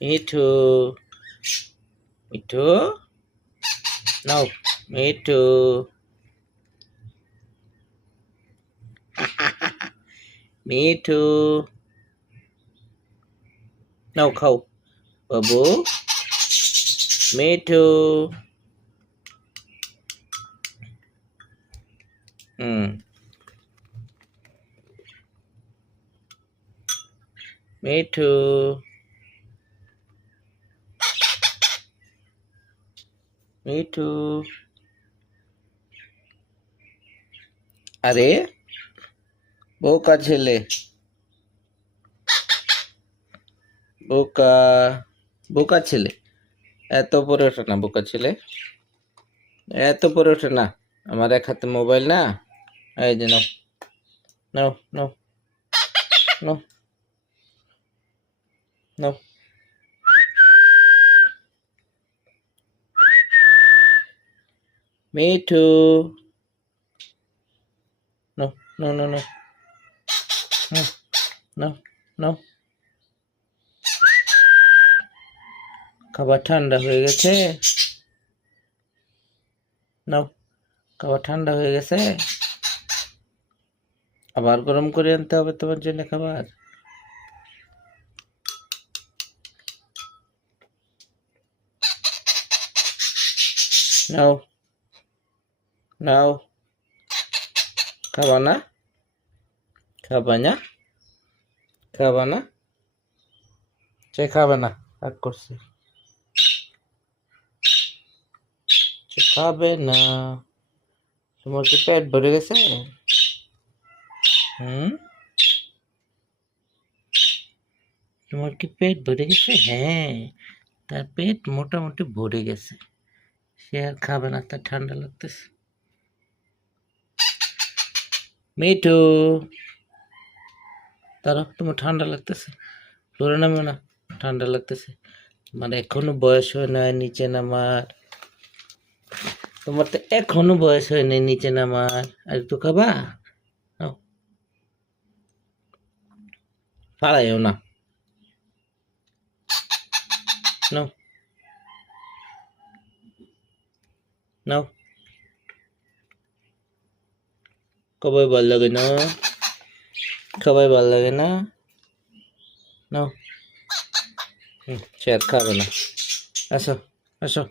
মিঠু মিঠু নাও মিঠু মিঠু নাও খাও বাবু মিঠু মিঠু মিঠু আরে বোকা ছেলে বোকা বোকা ছেলে এত পরে ওঠে না বোকা ছেলে এত পরে ওঠে না আমার এক হাতে মোবাইল না এই যে নাও নাও নাও নাও নাও মিঠু নাও নাও নাও নাও নাও নাও খাবার ঠান্ডা হয়ে গেছে নাও খাবার ঠান্ডা হয়ে গেছে আবার গরম করে আনতে হবে তোমার জন্য খাবার নাও নাও খাবা না খাবা না খাবা না সে খাবে না রাগ করছে সে খাবে না তোমার কি পেট ভরে গেছে তোমার কি পেট ভরে গেছে হ্যাঁ তার পেট মোটামুটি ভরে গেছে সে আর খাবে না তার ঠান্ডা লাগতেছে মিঠু তারা তোমার ঠান্ডা লাগতেছে ফ্লোরে নামো না ঠান্ডা লাগতেছে মানে এখনো বয়স হয় না নিচে নামার তোমার তো এখনো বয়স হয় নাই নিচে নামার আর একটু খাবা নাও পালাইও না নাও নাও সবাই ভাল লাগে না সবাই ভাল লাগে না নাও সে আর খাবে না আসো আসো